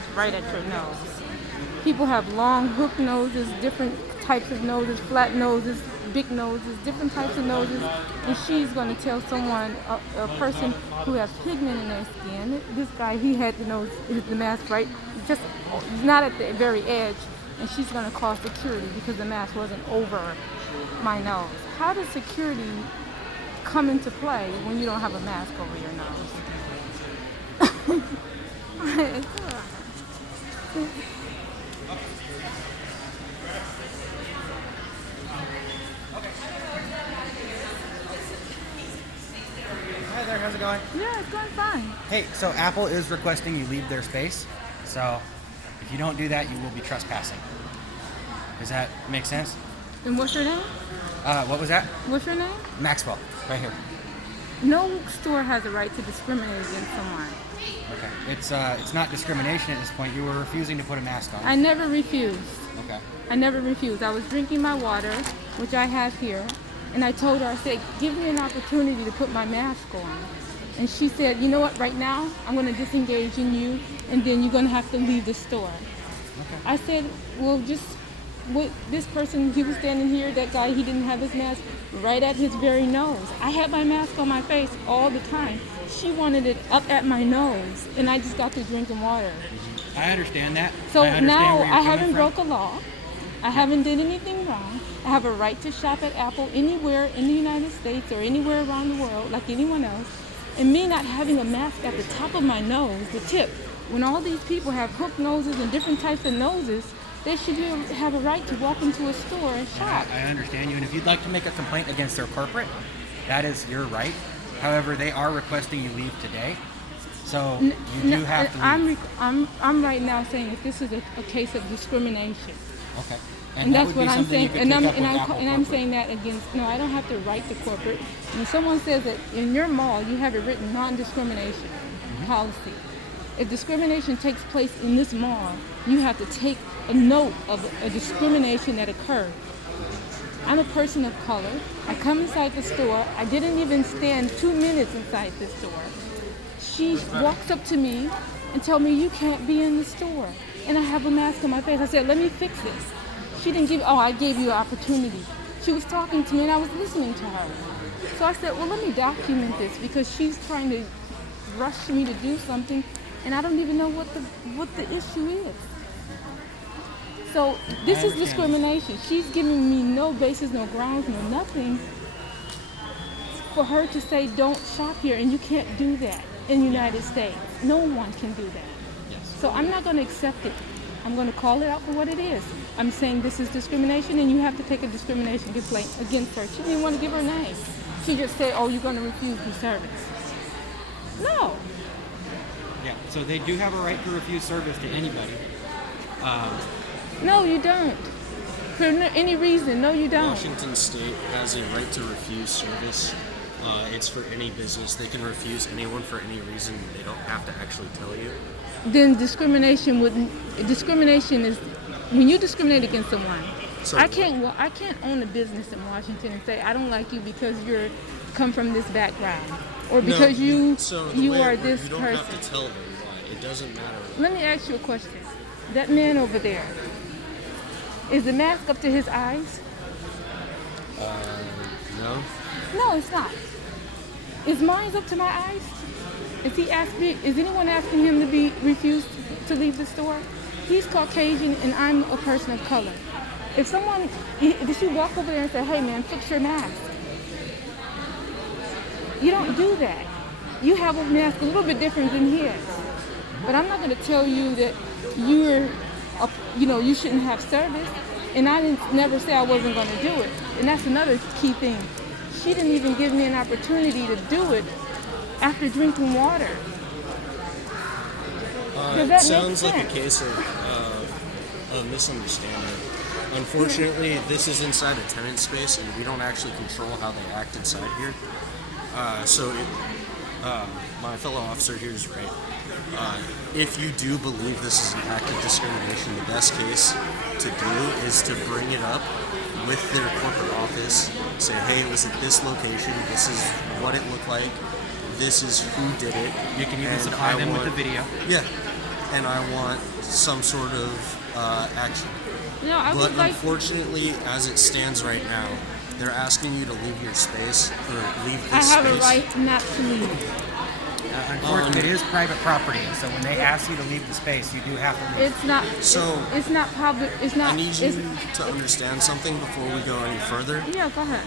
mask right at your nose. People have long hook noses, different types of noses, flat noses, big noses, different types of noses, and she's going to tell someone, a person who has pigment in their skin. This guy, he had the mask right, just not at the very edge, and she's going to call security because the mask wasn't over my nose. How does security come into play when you don't have a mask over your nose? It's all right. Hi there, how's it going? Yeah, it's going fine. Hey, so Apple is requesting you leave their space. So if you don't do that, you will be trespassing. Does that make sense? And what's your name? What was that? What's your name? Maxwell, right here. No store has a right to discriminate against someone. Okay. It's not discrimination at this point. You were refusing to put a mask on. I never refused. Okay. I never refused. I was drinking my water, which I have here, and I told her, I said, give me an opportunity to put my mask on. And she said, you know what, right now, I'm going to disengage in you, and then you're going to have to leave the store. Okay. I said, well, this person, he was standing here, that guy, he didn't have his mask right at his very nose. I had my mask on my face all the time. She wanted it up at my nose, and I just got through drinking water. I understand that. So now where you're I haven't coming from. broke a law. I haven't did anything wrong. I have a right to shop at Apple anywhere in the United States or anywhere around the world like anyone else. And me not having a mask at the top of my nose, the tip, when all these people have hook noses and different types of noses, they should have a right to walk into a store and shop. I understand you, and if you'd like to make a complaint against their corporate, that is your right. However, they are requesting you leave today, so you do have to leave. I'm right now saying that this is a case of discrimination. Okay. And that's what I'm saying. And I'm corporate. saying that against. No, I don't have to write to corporate. When someone says that in your mall you have a written non-discrimination policy, if discrimination takes place in this mall, you have to take a note of a discrimination that occurred. I'm a person of color. I come inside the store. I didn't even stand 2 minutes inside the store. She walks up to me and tells me, you can't be in the store. And I have a mask on my face. I said, let me fix this. She didn't give, I gave you an opportunity. She was talking to me and I was listening to her. So I said, well, let me document this because she's trying to rush me to do something and I don't even know what the issue is. So this is discrimination. She's giving me no basis, no grounds, no nothing for her to say don't shop here, and you can't do that in the United States. No one can do that. Yes. So I'm not going to accept it. I'm going to call it out for what it is. I'm saying this is discrimination, and you have to take a discrimination complaint against her. She didn't even want to give her name. She just said, oh, you're going to refuse me service. No. Yeah, so they do have a right to refuse service to anybody. No, you don't. For any reason, no, you don't. Washington State has a right to refuse service. It's for any business. They can refuse anyone for any reason. They don't have to actually tell you. Then discrimination is when you discriminate against someone. So I can't own a business in Washington and say I don't like you because you're come from this background or because you are this you don't person. have to tell them why. It doesn't matter. Let me ask you a question. That man over there, is the mask up to his eyes? No. No, it's not. Is mine up to my eyes? Is anyone asking him to be refused to leave the store? He's Caucasian and I'm a person of color. If you walk over there and say, hey man, fix your mask. You don't do that. You have a mask a little bit different than his. But I'm not going to tell you that you shouldn't have service. And I didn't never say I wasn't going to do it. And that's another key thing. She didn't even give me an opportunity to do it after drinking water. It sounds like a case of a misunderstanding. Unfortunately, this is inside a tenant space, and we don't actually control how they act inside here. My fellow officer here is right. If you do believe this is an act of discrimination, the best case to do is to bring it up with their corporate office. Say, hey, it was at this location. This is what it looked like. This is who did it. You can even supply them with the video. Yeah. and I want some sort of action. No, I But would like. unfortunately, as it stands right now, they're asking you to leave your space or leave this I have space. a right not to leave. Unfortunately, it is private property, so when they ask you to leave the space, you do have to leave. It's not. So, it's not public. It's not. I need you it's, to understand something before we go any further. Yeah, go ahead.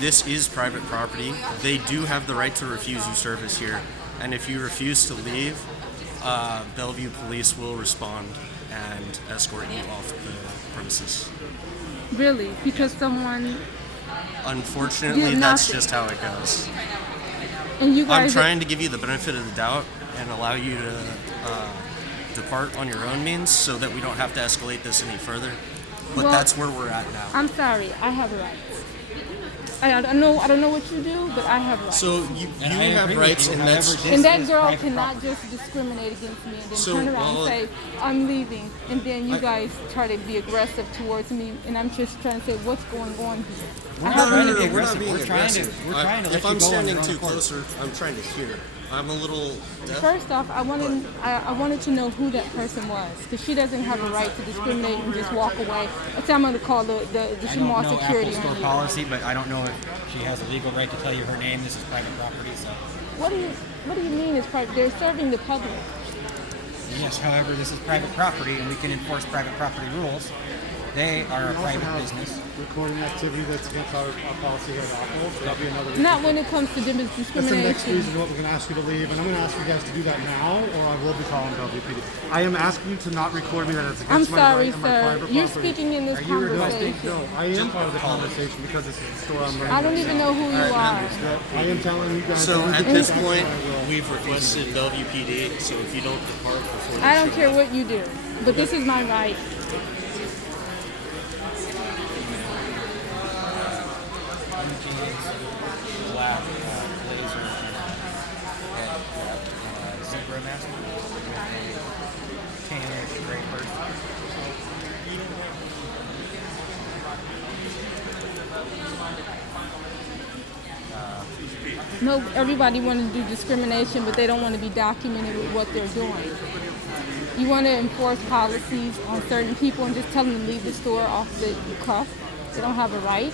This is private property. They do have the right to refuse you service here. And if you refuse to leave, Bellevue police will respond and escort you off the premises. Really, because someone Unfortunately, Yeah, that's nothing. just how it goes. and you I'm guys. trying to give you the benefit of the doubt and allow you to depart on your own means so that we don't have to escalate this any further. But Well, that's where we're at now. I'm sorry. I have rights. I don't know. I don't know what you do, but I have rights. So you And I have agree with rights, you, and however, that's this And that is girl private cannot property. just discriminate against me and then So, turn around well, and say, I'm leaving. And then you I- guys try to be aggressive towards me. And I'm just trying to say, what's going on here? We're I not haven't trying to even- be we're not aggressive. being We're trying to- aggressive. we're trying to let If you I'm go on standing your own too accord. closer, I'm trying to hear. I'm a little deaf. First off, I wanted to know who that person was, because she doesn't have a right to discriminate and just walk away. I think I'm going to call the I don't Shamar know security Apple on store you. policy, but I don't know if she has a legal right to tell you her name. This is private property, so What do you mean it's private? They're serving the public. yes. However, this is private property, and we can enforce private property rules. They are a We also private have business. recording activity that's against our policy here at Apple, so that'll be another reason. Not when it comes to That's the next discrimination. reason what we're going to ask you to leave, and I'm going to ask you guys to do that now, or I will be calling WPD. I am asking you to not record me, that it's I'm against my sorry, right and my sir. private You're property. speaking in this Are you requesting? conversation. No, I am part of the conversation because this is the store I'm running. I don't even know who you are. I am telling you guys. So that at I'm this doing point, what I will. we've requested Bellevue PD. So if you don't depart before they I don't show care up- what you do, but this is my right. Black blazer and zebra mask. Tannish gray person. No, everybody wants to do discrimination, but they don't want to be documented with what they're doing. You want to enforce policies on certain people and just tell them to leave the store off the cuff. They don't have a right.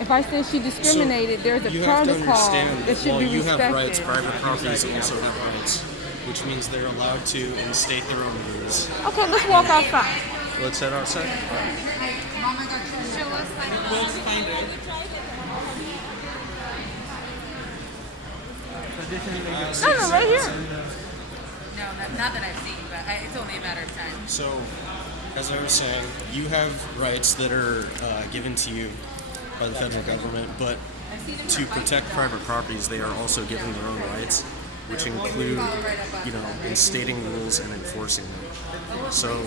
If I say she discriminated, there's a You have to protocol understand that should while be you respected. have rights, private properties also have rights, which means they're allowed to instate their own rules. Okay, let's walk outside. Let's head outside. No, right here. No, not that I've seen, but it's only a matter of time. So, as I was saying, you have rights that are given to you by the federal government, but to protect private properties, they are also given their own rights, which include, instating rules and enforcing them. So,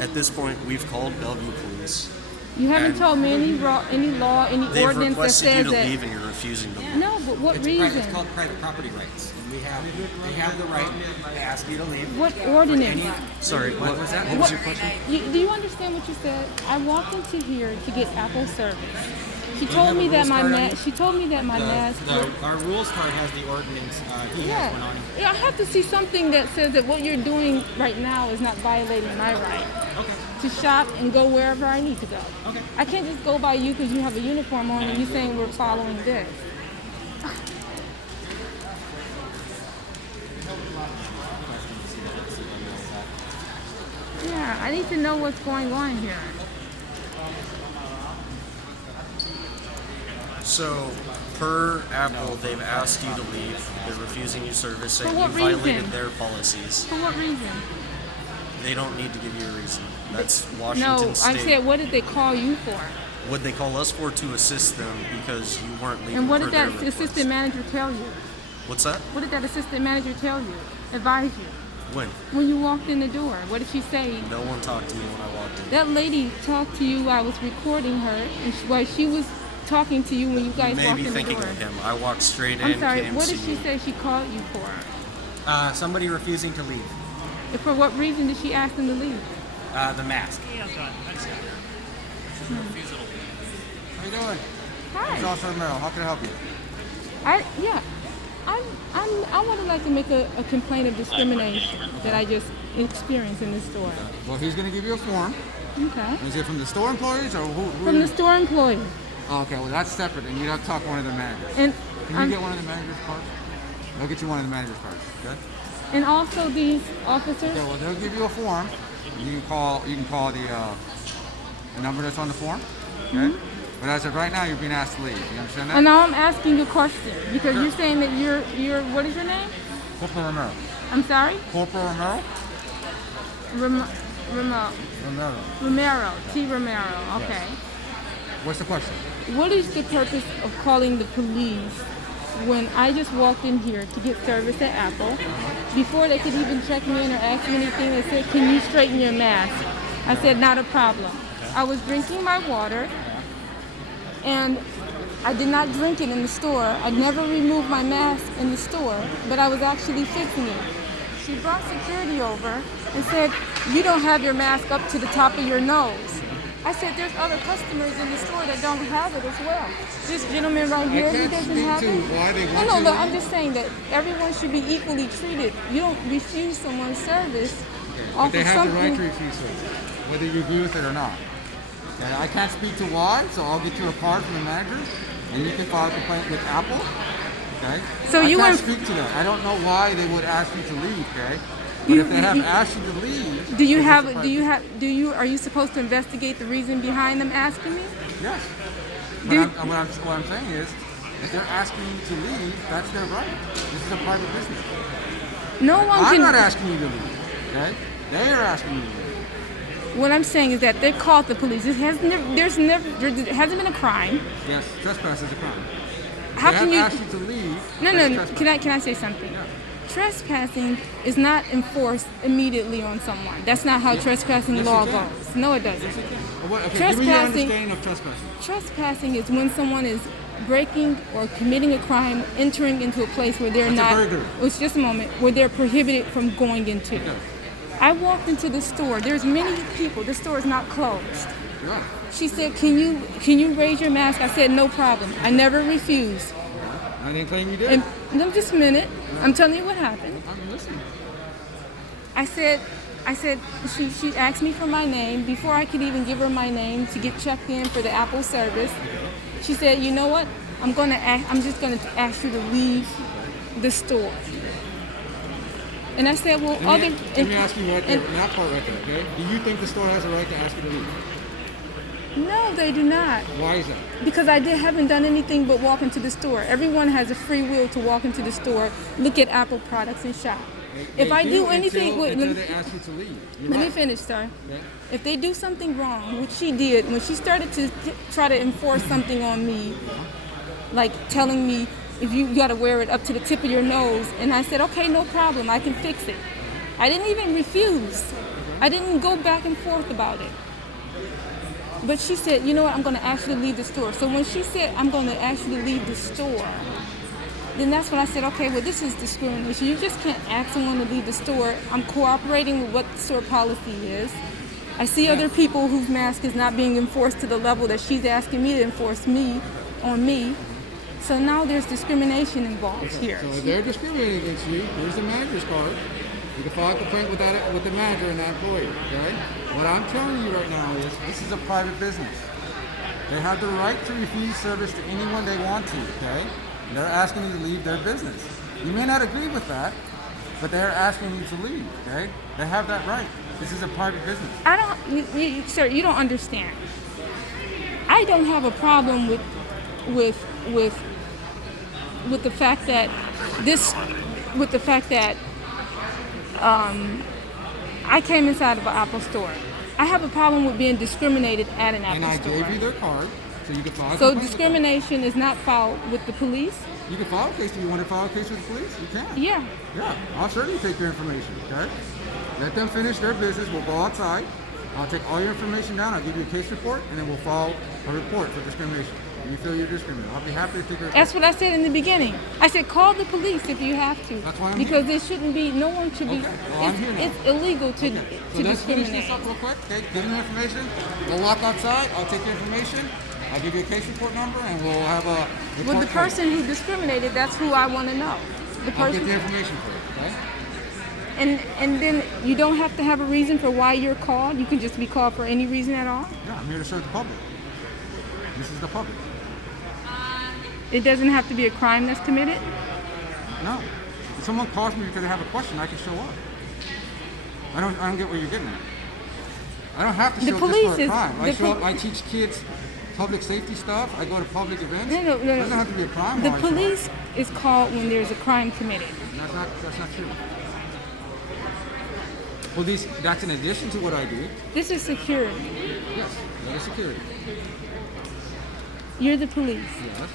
at this point, we've called Bellevue Police. You haven't And told me any law, any They've ordinance that requested you says to that. leave, and you're refusing to leave. No, but what It's reason? called private property rights. And they have the right to ask you to leave. What ordinance? Sorry, what was that? What was your question? Do you understand what you said? I walked into here to get Apple service. She told me that my mask. She told me that my mask. Our rules card has the ordinance. He has one on him. Yeah, I have to see something that says that what you're doing right now is not violating my right Okay. to shop and go wherever I need to go. Okay. I can't just go by you because you have a uniform on and you're saying we're following this. Yeah, I need to know what's going on here. So, per Apple, they've asked you to leave. They're refusing you service, saying For you what violated reason? their policies. For what reason? They don't need to give you a reason. That's Washington No, State. I said, what did they call you for? What they call us for to assist them because you weren't leaving. And what per did their that request. assistant manager tell you? What's that? What did that assistant manager tell you? Advise you? When? When you walked in the door, what did she say? No one talked to me when I walked in. That lady talked to you. I was recording her, and while she was talking to you when you guys You may walked be in the thinking door. of him. I walked straight in. I'm sorry. Came What to did she you. say she called you for? Somebody refusing to leave. And for what reason did she ask them to leave? The mask. How you doing? Hi. Joshua Merrill. How can I help you? I would like to make a complaint of discrimination that I just experience in this store. Well, he's going to give you a form. Okay. Is it from the store employees or who From the store employee. Oh, okay, well, that's separate, and you'd have to talk to one of the managers. And Can you get one of the managers' cards? They'll get you one of the managers' cards, okay? and also these officers. Okay, well, they'll give you a form. You can call the number that's on the form, okay? But as of right now, you're being asked to leave. You understand that? And now I'm asking you a question because you're saying that you're what is your name? Corporal Romero. I'm sorry? Corporal Romero? Romero. Romero. T. Romero. Okay. What's the question? What is the purpose of calling the police when I just walked in here to get service at Apple? Before they could even check me in or ask me anything, they said, "Can you straighten your mask?" I said, "Not a problem." I was drinking my water, and I did not drink it in the store. I never removed my mask in the store, but I was actually fixing it. She brought security over and said, "You don't have your mask up to the top of your nose." I said, "There's other customers in the store that don't have it as well. This gentleman right here, he doesn't have it." Why they want No, you look, to I'm just saying that everyone should be equally treated. You don't refuse someone's service But off they of have the right something. to refuse service, whether you agree with it or not. Okay, I can't speak to why, so I'll get you a card from the manager, and you can file a complaint with Apple. Okay. So I you can't went- speak to that. I don't know why they would ask you to leave. Okay. But You- if they have you- asked you to leave, Do you it's have? a Do you private- have? Do you? Are you supposed to investigate the reason behind them asking me? Yes. Do- But what I'm saying is, if they're asking you to leave, that's their right. This is a private business. No one I'm can. not asking you to leave. Okay. They are asking you to leave. What I'm saying is that they called the police. It has never. There hasn't been a crime. Yes, trespass is a crime. How they can have you? asked you to leave. No, that's no. trespass. Can I say something? Trespassing is not enforced immediately on someone. That's not how trespassing Yes, law it can. goes. No, it doesn't. Okay, give me your Trespassing- understanding of trespassing. Trespassing is when someone is breaking or committing a crime, entering into a place where they're That's a not. burglary. It's just a moment where they're prohibited from going into. I walked into the store. There's many people. The store is not closed. Yeah. She said, "Can you raise your mask?" I said, "No problem." I never refused. I didn't claim you did. And no, just a minute. I'm telling you what happened. I'm listening. I said, she asked me for my name before I could even give her my name to get checked in for the Apple service. She said, "You know what? I'm just gonna ask you to leave the store." And I said, "Well, Let me ask you right there, that part right there, okay? Do you think the store has a right to ask you to leave? No, they do not. Why is that? Because haven't done anything but walk into the store. Everyone has a free will to walk into the store, look at Apple products, and shop. If I do anything, until they ask you to leave. let me finish, sir. Okay. If they do something wrong, which she did, when she started to try to enforce something on me, like telling me if you got to wear it up to the tip of your nose, and I said, "Okay, no problem, I can fix it." I didn't even refuse. I didn't go back and forth about it. But she said, "You know what, I'm going to ask you to leave the store." So when she said, "I'm going to ask you to leave the store," then that's when I said, "Okay, well, this is discrimination. You just can't ask someone to leave the store. I'm cooperating with what the store policy is. I see other people whose mask is not being enforced to the level that she's asking me to enforce on me. So now there's discrimination involved here." So if they're discriminating against you, here's the manager's card. You can file a complaint with the manager and that employee, okay? What I'm telling you right now is this is a private business. They have the right to refuse service to anyone they want to, okay? And they're asking you to leave their business. You may not agree with that, but they're asking you to leave, okay? They have that right. This is a private business. I don't, sir, you don't understand. I don't have a problem with the fact that I came inside of an Apple store. I have a problem with being discriminated at an And Apple I store. gave you their card, so you can file a So complaint. discrimination is not filed with the police? You can file a case. Do you want to file a case with the police? You can. Yeah. Yeah, I'll certainly take your information, okay? Let them finish their business. We'll go outside. I'll take all your information down. I'll give you a case report, and then we'll file a report for discrimination. You feel you're discriminated. I'll be happy to take your report. That's what I said in the beginning. I said call the police if you have to. That's why I'm because here. it shouldn't be, no one should be, Okay, well, I'm here now. it's illegal to, Okay, so to let's finish discriminate. this up real quick. Okay, give me the information. We'll walk outside. I'll take your information. I'll give you a case report number, and we'll have a report. Well, the for you. person who discriminated, that's who I want to know. The I'll get person. the information for you, okay? And then you don't have to have a reason for why you're called. You can just be called for any reason at all. Yeah, I'm here to serve the public. This is the public. It doesn't have to be a crime that's committed. No. If someone calls me because they have a question, I can show up. I don't get what you're getting at. I don't have to The show up police just for a is- crime. the I show pol- up, I teach kids public safety stuff. I go to public events. No. It doesn't have to be a crime. The while I show up. police is called when there's a crime committed. That's not true. Police, that's in addition to what I do. This is security. Yes, that is security. You're the police. Yes.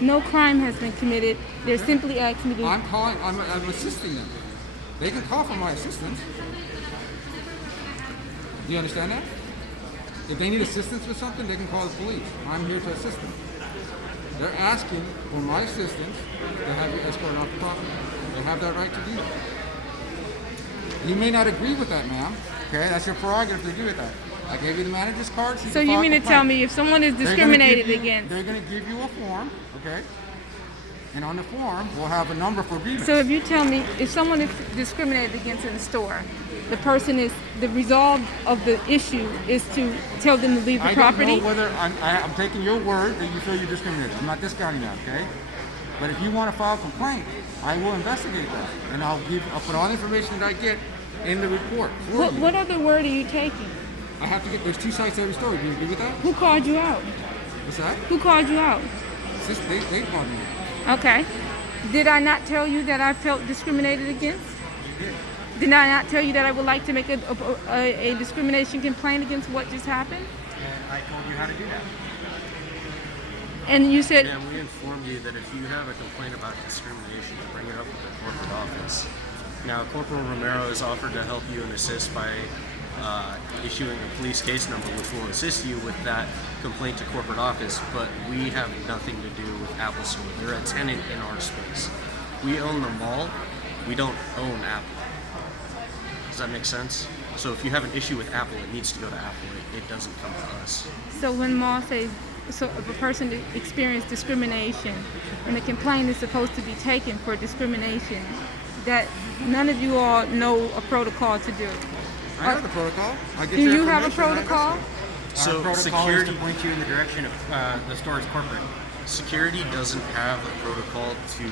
No crime has been committed. They're simply asking me to. I'm assisting them. They can call for my assistance. Do you understand that? If they need assistance with something, they can call the police. I'm here to assist them. They're asking for my assistance to have you escorted off the property. They have that right to do that. You may not agree with that, ma'am. Okay, that's your prerogative to agree with that. I gave you the manager's card. So you mean to tell me if someone is discriminated against? They're going to give you a form, okay? And on the form, we'll have a number for grievance. So if you tell me if someone is discriminated against in the store, the person is the resolve of the issue is to tell them to leave the property. I don't know whether I'm taking your word that you feel you're discriminated. I'm not discounting that, okay? But if you want to file a complaint, I will investigate that, and I'll put all the information that I get in the report. What other word are you taking? I have to get. There's 2 sides to every story. Do you agree with that? Who called you out? What's that? Who called you out? They called me. Okay. Did I not tell you that I felt discriminated against? Did I not tell you that I would like to make a discrimination complaint against what just happened? And I told you how to do that. And you said, Ma'am, we inform you that if you have a complaint about discrimination, to bring it up with the corporate office. Now, Corporal Romero is offered to help you and assist by issuing a police case number, which will assist you with that complaint to corporate office, but we have nothing to do with Apple Store. They're a tenant in our space. We own the mall. We don't own Apple. Does that make sense? So if you have an issue with Apple, it needs to go to Apple. It doesn't come to us. so when Ma says, so if a person experienced discrimination and the complaint is supposed to be taken for discrimination, that none of you all know a protocol to do. I have the protocol. Do you have a protocol? So Our protocol security, is to point you in the direction of the store's corporate. security doesn't have a protocol to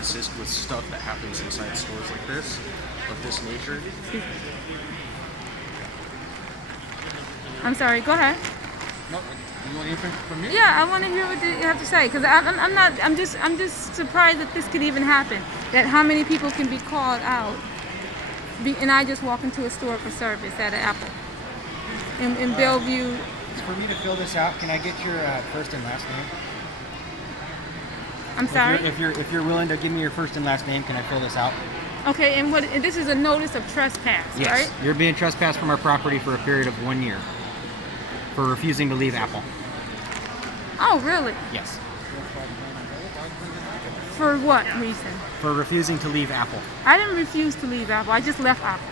assist with stuff that happens inside stores like this, of this nature. I'm sorry, go ahead. No, you want anything from me? Yeah, I want to hear what you have to say because I'm just surprised that this could even happen. That how many people can be called out, and I just walk into a store for service at an Apple in Bellevue. For me to fill this out, can I get your first and last name? I'm sorry. If you're willing to give me your first and last name, can I fill this out? Okay, and this is a notice of trespass, Yes. right? You're being trespassed from our property for a period of 1 year for refusing to leave Apple. Oh, really? Yes. For what reason? For refusing to leave Apple. I didn't refuse to leave Apple. I just left Apple.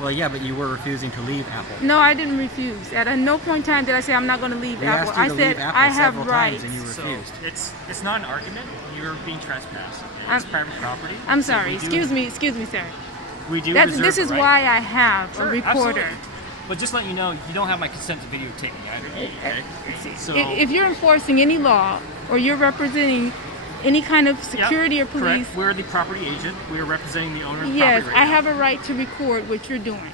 Well, yeah, but you were refusing to leave Apple. No, I didn't refuse. At no point in time did I say I'm not going to leave We Apple. asked you I to said leave Apple I have several rights. times and you So refused. it's not an argument. You're being trespassed. Okay? It's private property. I'm So sorry. we do- Excuse me, sir. We do. This reserve is the right. why I have Sure, a recorder. absolutely. But just let you know, you don't have my consent to videotape me either. Okay? So If you're enforcing any law or you're representing any kind of Yep, security or police, correct. We're the property agent. We are representing the owner of the yes, property. I right have a right to record what you're doing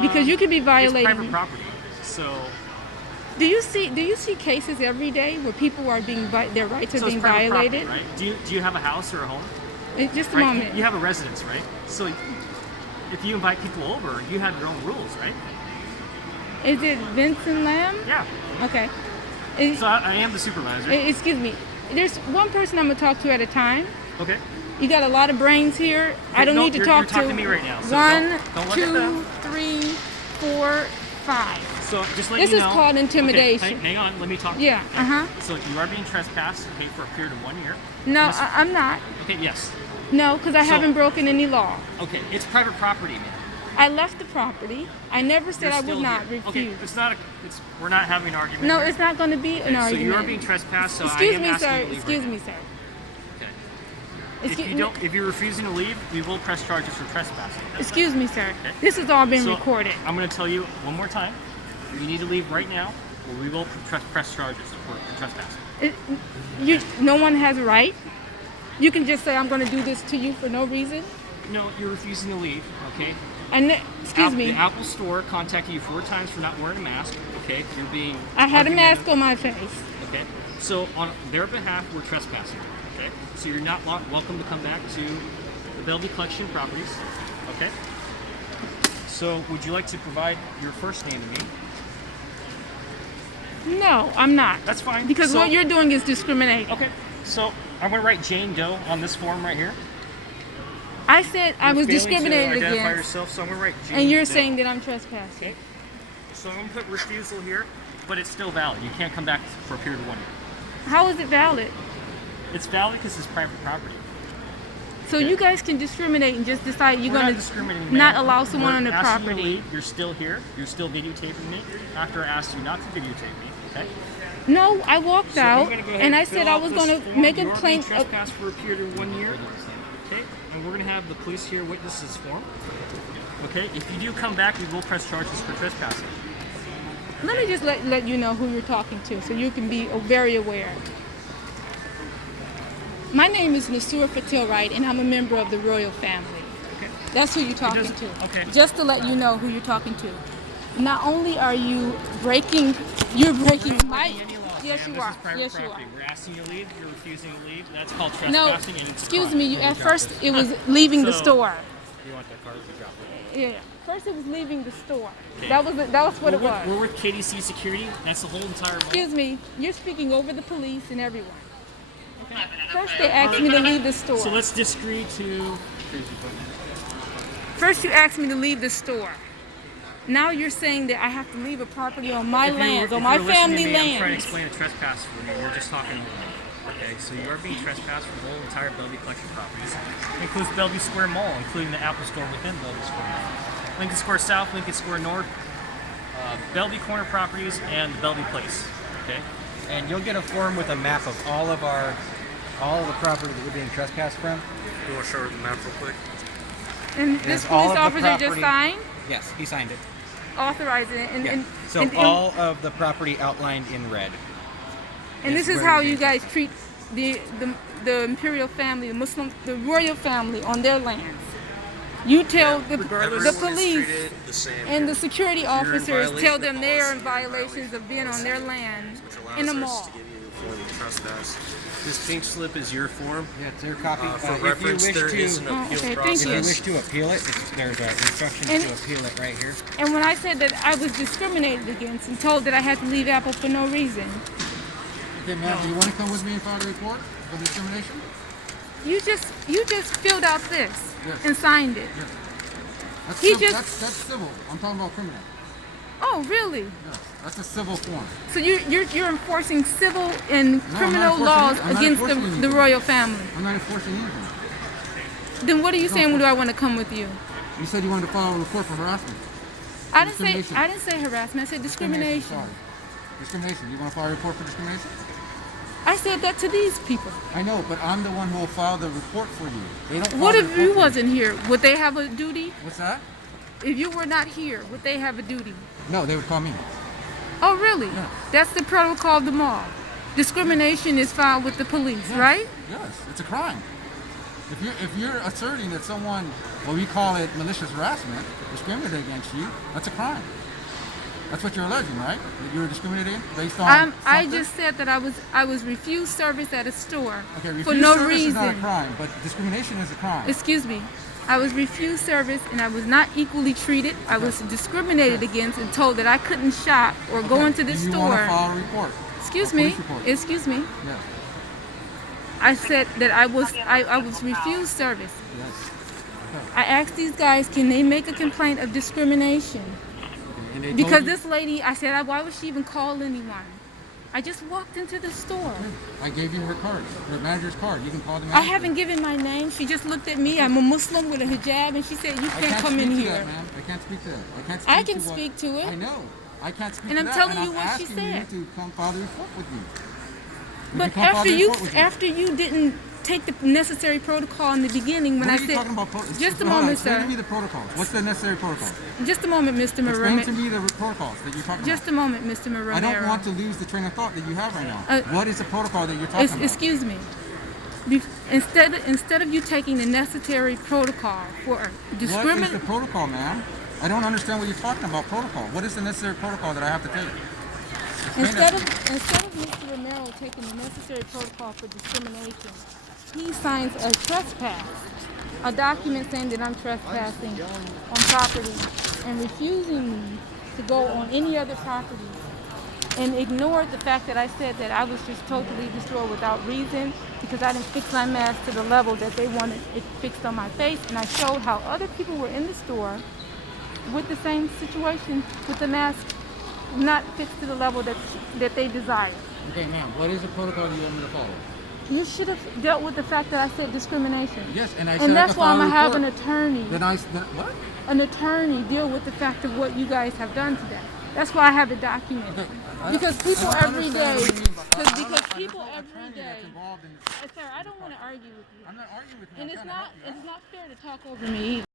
because you could be It's violating. private property. So Do you see cases every day where people are being their rights are so it's being private violated? property, right? Do you have a house or a home? Just a Right? moment. You have a residence, right? So if you invite people over, you have your own rules, right? Is it Vincent Lamb? Yeah. Okay. So I am the supervisor. Excuse me. There's one person I'm gonna talk to at a time. Okay. You got a lot of brains here. I don't no, need to you're talk talking to me right now, so one, don't look at 2, them. 3, 4, 5. So just let This you is know. called Okay, intimidation. hang on, let me talk. Yeah. So you are being trespassed, okay, for a period of 1 year. No, This- I'm not. Okay, yes. No, because I So- haven't broken any law. Okay, it's private property, man. I left the property. I never said You're I still would not here. refuse. Okay, it's not. We're not having an argument. No, here. it's not going to be an Okay, so argument. you are being trespassed. So Excuse I am me, asking sir. you to leave Excuse right me, now. sir. Okay. If you're refusing to leave, we will press charges for trespassing. Excuse me, sir. Okay. This has all been So, recorded. I'm going to tell you one more time. You need to leave right now, or we will press charges for trespassing. No one has a right. You can just say I'm going to do this to you for no reason. No, you're refusing to leave. Okay. And excuse me. The Apple Store contacted you 4 times for not wearing a mask. Okay. You're being. I had a mask argumentative. on my face. Okay. So on their behalf, we're trespassing. Okay. So you're not welcome to come back to the Bellevue Collection properties. Okay. So would you like to provide your first name to me? No, I'm not. That's fine. Because what you're doing is discriminating. Okay. So I'm going to write Jane Doe on this form right here. I said I was Failing discriminated to identify against, yourself, so I'm going to write Jane and you're Doe. saying that I'm trespassing. Okay. So I'm going to put refusal here, but it's still valid. You can't come back for a period of 1 year. How is it valid? It's valid because it's private property. So you guys can discriminate and just decide you're We're going not discriminating, to not ma'am. allow someone on the We're asking you to property. leave. You're still here. You're still videotaping me after I asked you not to videotape me. Okay. No, I walked So I'm out gonna go ahead and I fill said I out was this going to form. make a You're claim. being trespassed for a period of 1 year. Okay. And we're going to have the police here witness this form. Okay. If you do come back, we will press charges for trespassing. Let me just let you know who you're talking to so you can be very aware. My name is Nasura Patil Wright, and I'm a member of the royal family. Okay. That's who you're talking to. Okay. Just to let you know who you're talking to. Not only are you breaking, you're breaking my. Any laws, Yes, ma'am. you are. This is private Yes, you property. are. We're asking you to leave. You're refusing to leave. That's called No, trespassing. and it's a excuse crime. me. At first, it was leaving the So- store. You want that card? You drop it. Yeah. First, it was leaving the store. Okay. That was what it was. We're with KDC Security. That's the whole entire mall. Excuse me. You're speaking over the police and everyone. First, they asked me to leave the store. So let's disagree to. First, you asked me to leave the store. Now you're saying that I have to leave a property on my lands, on my family I'm trying to lands. explain a trespass for you. You're just talking to me. Okay, so you are being trespassed for the whole entire Bellevue Collection properties. It includes Bellevue Square Mall, including the Apple Store within Bellevue Square Mall. Lincoln Square South, Lincoln Square North, Bellevue Corner properties, and Bellevue Place. Okay? And you'll get a form with a map of all of the property that you're being trespassed from. You want to show her the map real quick? And this There's all police of the officer just property. signed, Yes, he signed it. authorizing it, and, Yeah. and, So and, all of the property outlined in red. and this is is where how you're you being guys treat the imperial family, the Muslim, the royal family on their lands. You tell the Everyone is police treated the same and the here. security You're in officers violation tell of them they are in policy. You're in violations violation of being on their land Which allows in a us mall. to give you a form of trespass. This pink slip is your form. Yeah, it's their copy. For If reference, you there wish is to, an appeal okay, thank process. if you. you wish to appeal it, there's instructions And- to appeal it right here. And when I said that I was discriminated against and told that I had to leave Apple for no reason, Okay, ma'am, do you want to come with me and file a report for discrimination? you just filled out this Yes. and signed it. That's He civil. just- That's civil. I'm talking about criminal. Oh, really? Yes, that's a civil form. So you're enforcing civil and I'm criminal not laws enforcing- I'm not against enforcing the anything. royal family. I'm not enforcing anything. Then what are you saying? Do I want to come with you? You said you wanted to file a report for harassment. I didn't say Discrimination. harassment. I said discrimination. Sorry. Discrimination. You want to file a report for discrimination? I said that to these people. I know, but I'm the one who will file the report for you. They don't. What file the if you report for wasn't here? Would they have a duty? What's that? If you were not here, would they have a duty? No, they would call me. Oh, really? Yeah. That's the protocol of the mall. Discrimination is filed with the police, Yes. right? Yes, it's a crime. If you're asserting that someone, well, we call it malicious harassment, discriminated against you, that's a crime. That's what you're alleging, right? That you were discriminated based on. I something? just said that I was refused service at a store Okay, for refused no service is not a reason. crime, but discrimination is a crime. Excuse me. I was refused service and I was not equally treated. I was discriminated against and told that I couldn't shop or go Okay, into the and you want to store. file a report? Excuse a me. police report. Excuse me. Yeah. I said that I was refused service. Yes. I asked these guys, can they make a complaint of discrimination? And they told Because you- this lady, I said, why would she even call anyone? I just walked into the store. I gave you her card, her manager's card. You can call the manager. I haven't given my name. She just looked at me. I'm a Muslim with a hijab, and she said, you I can't come speak in to here. that, ma'am. I can't speak to that. I can't speak I to can what- speak to it. I know. I can't speak And to I'm that. telling and you I'm what she asking said. you to come file the report with me. You But can come file the report with me. after you didn't take the necessary protocol in the beginning when What I are you said. talking about? Just a Hold on, moment, explain sir. to me the protocols. What's the necessary protocol? Just a moment, Mr. Explain Romero. to me the protocols that you're talking Just about. a moment, Mr. Romero. I don't want to lose the train of thought that you have right now. What is the protocol that you're talking about? Excuse me. Instead of you taking the necessary protocol for What is discrimination. the protocol, ma'am? I don't understand what you're talking about. Protocol. What is the necessary protocol that I have to take? Instead of Mr. Romero taking the necessary protocol for discrimination, he signs a trespass, a document saying that I'm trespassing on property and refusing me to go on any other property, and ignored the fact that I said that I was just totally destroyed without reason because I didn't fix my mask to the level that they wanted it fixed on my face, and I showed how other people were in the store with the same situation with the mask not fixed to the level that they desired. Okay, ma'am. What is the protocol you want me to follow? You should have dealt with the fact that I said discrimination. Yes, and I said And that's I why I'm could gonna file a have an report. attorney. What? An attorney deal with the fact of what you guys have done today. That's why I have the document. Okay, Because people I don't every understand day, what you mean by- because there's people no every attorney day. that's involved in- Sir, I don't want to argue with you. I'm not arguing with you. And I'm it's trying to not help you out. fair to talk over me either.